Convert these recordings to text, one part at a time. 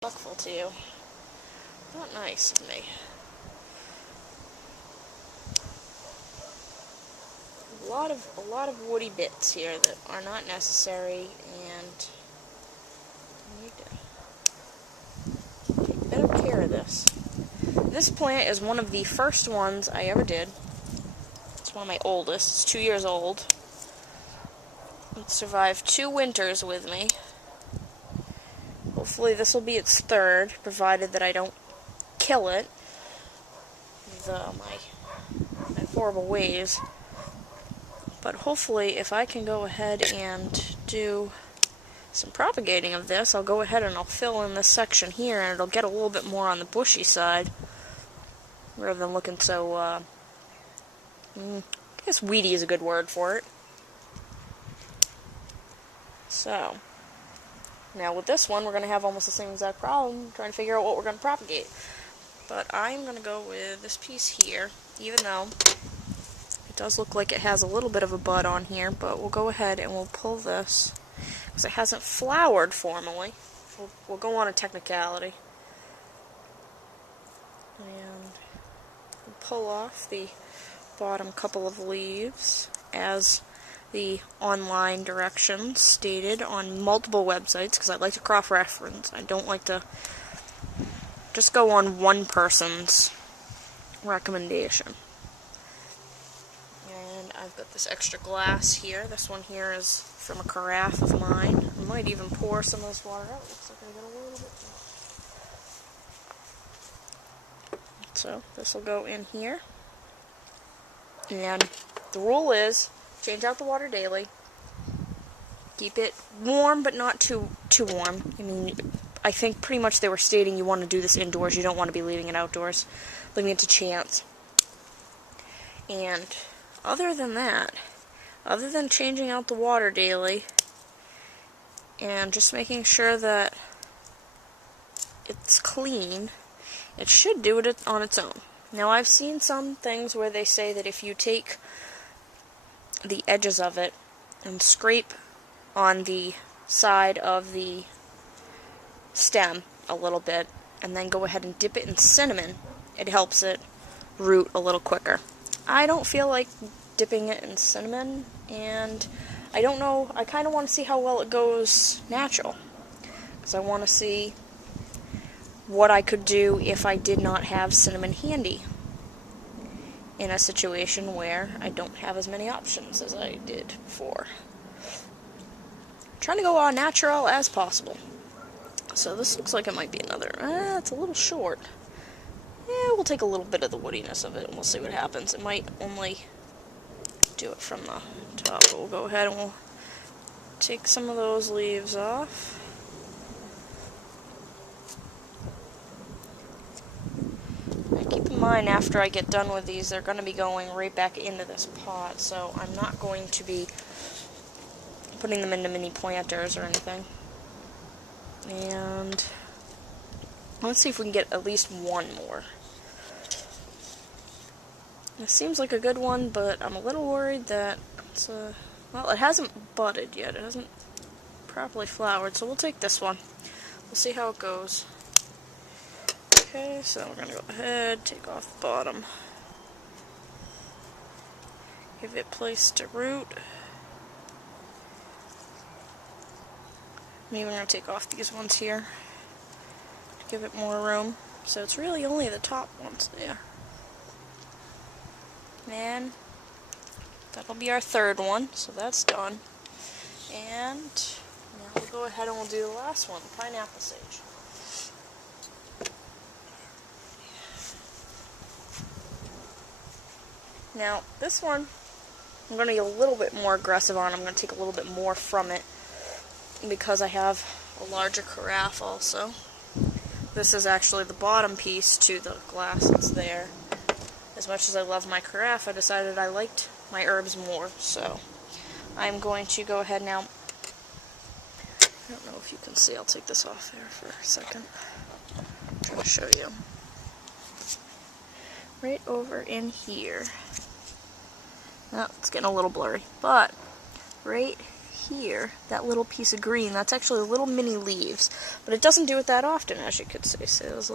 Respectful to you. Not nice of me. A lot of woody bits here that are not necessary, and I need to take better care of this. This plant is one of the first ones I ever did. It's one of my oldest. It's 2 years old. It survived 2 winters with me. Hopefully this will be its 3rd, provided that I don't kill it with my horrible ways. But hopefully if I can go ahead and do some propagating of this, I'll go ahead and I'll fill in this section here, and it'll get a little bit more on the bushy side, rather than looking so, I guess weedy is a good word for it. So, now with this one, we're going to have almost the same exact problem, trying to figure out what we're going to propagate. But I'm going to go with this piece here, even though it does look like it has a little bit of a bud on here, but we'll go ahead and we'll pull this, because it hasn't flowered formally. We'll go on a technicality. And we'll pull off the bottom couple of leaves, as the online directions stated on multiple websites, because I like to cross-reference. I don't like to just go on one person's recommendation. And I've got this extra glass here. This one here is from a carafe of mine. I might even pour some of this water out. Looks like I got a little bit more. So this will go in here. And the rule is, change out the water daily. Keep it warm, but not too warm. I mean, I think pretty much they were stating you want to do this indoors. You don't want to be leaving it outdoors, leaving it to chance. And other than that, other than changing out the water daily, and just making sure that it's clean, it should do it on its own. Now, I've seen some things where they say that if you take the edges of it and scrape on the side of the stem a little bit, and then go ahead and dip it in cinnamon, it helps it root a little quicker. I don't feel like dipping it in cinnamon, and I don't know, I kind of want to see how well it goes natural, because I want to see what I could do if I did not have cinnamon handy in a situation where I don't have as many options as I did before. I'm trying to go on natural as possible. So this looks like it might be another, it's a little short. Yeah, we'll take a little bit of the woodiness of it and we'll see what happens. It might only do it from the top, but we'll go ahead and we'll take some of those leaves off. Keep in mind, after I get done with these, they're going to be going right back into this pot, so I'm not going to be putting them into mini planters or anything. And let's see if we can get at least one more. This seems like a good one, but I'm a little worried that it's well, it hasn't budded yet. It hasn't properly flowered, so we'll take this one. We'll see how it goes. Okay, so we're going to go ahead, take off the bottom. Give it place to root. Maybe we're going to take off these ones here to give it more room. So it's really only the top ones there. And that'll be our 3rd one, so that's done. And now we'll go ahead and we'll do the last one, the pineapple sage. Now, this one, I'm going to be a little bit more aggressive on. I'm going to take a little bit more from it because I have a larger carafe also. This is actually the bottom piece to the glass that's there. As much as I love my carafe, I decided I liked my herbs more, so I'm going to go ahead now. I don't know if you can see. I'll take this off there for a second. I'm trying to show you. Right over in here. Oh, it's getting a little blurry, but right here, that little piece of green, that's actually little mini leaves. But it doesn't do it that often, as you could see. So those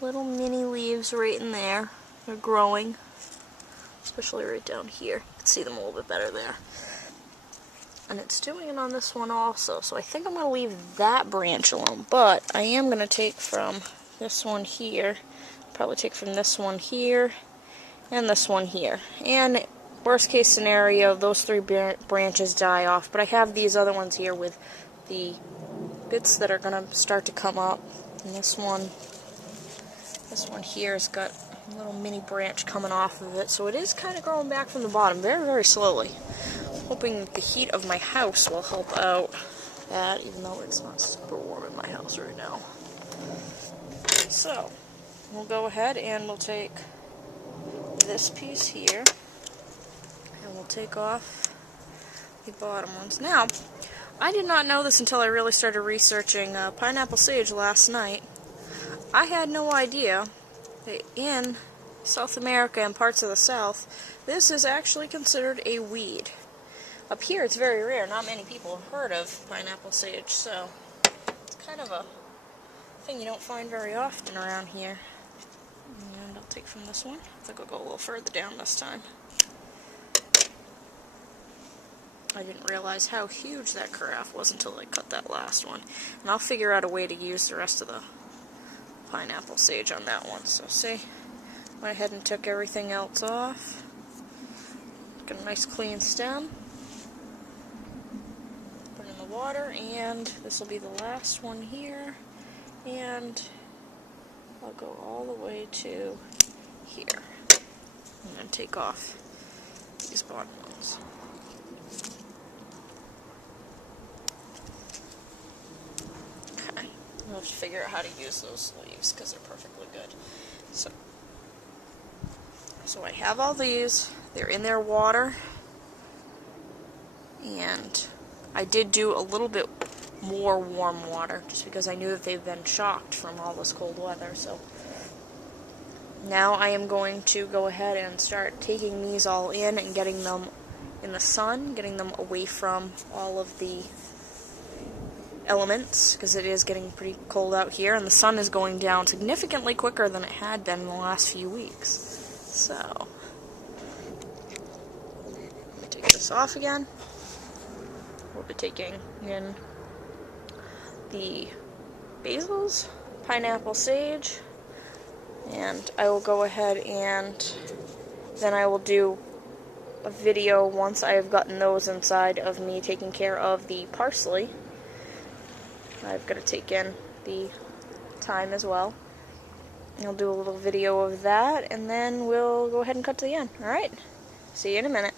little mini leaves right in there. They're growing, especially right down here. You can see them a little bit better there. And it's doing it on this one also. So I think I'm going to leave that branch alone. But I am going to take from this one here, probably take from this one here, and this one here. And worst case scenario, those three branches die off. But I have these other ones here with the bits that are going to start to come up. And this one here has got a little mini branch coming off of it. So it is kind of growing back from the bottom, very, very slowly. Hoping that the heat of my house will help out that, even though it's not super warm in my house right now. So, we'll go ahead and we'll take this piece here, and we'll take off the bottom ones. Now, I did not know this until I really started researching pineapple sage last night. I had no idea that in South America and parts of the South, this is actually considered a weed. Up here, it's very rare. Not many people have heard of pineapple sage, so it's kind of a thing you don't find very often around here. And I'll take from this one. I think I'll go a little further down this time. I didn't realize how huge that carafe was until I cut that last one. And I'll figure out a way to use the rest of the pineapple sage on that one. So see, went ahead and took everything else off. Got a nice clean stem. Water, and this will be the last one here, and I'll go all the way to here, and then take off these bottom ones. Okay, I'll have to figure out how to use those leaves because they're perfectly good. So I have all these, they're in their water, and I did do a little bit more warm water, just because I knew that they've been shocked from all this cold weather. So now I am going to go ahead and start taking these all in and getting them in the sun, getting them away from all of the elements, because it is getting pretty cold out here, and the sun is going down significantly quicker than it had been in the last few weeks. So, let me take this off again. We'll be taking in the basils, pineapple sage, and I will go ahead and then I will do a video once I have gotten those inside of me taking care of the parsley. I've got to take in the thyme as well. I'll do a little video of that, and then we'll go ahead and cut to the end. Alright, see you in a minute.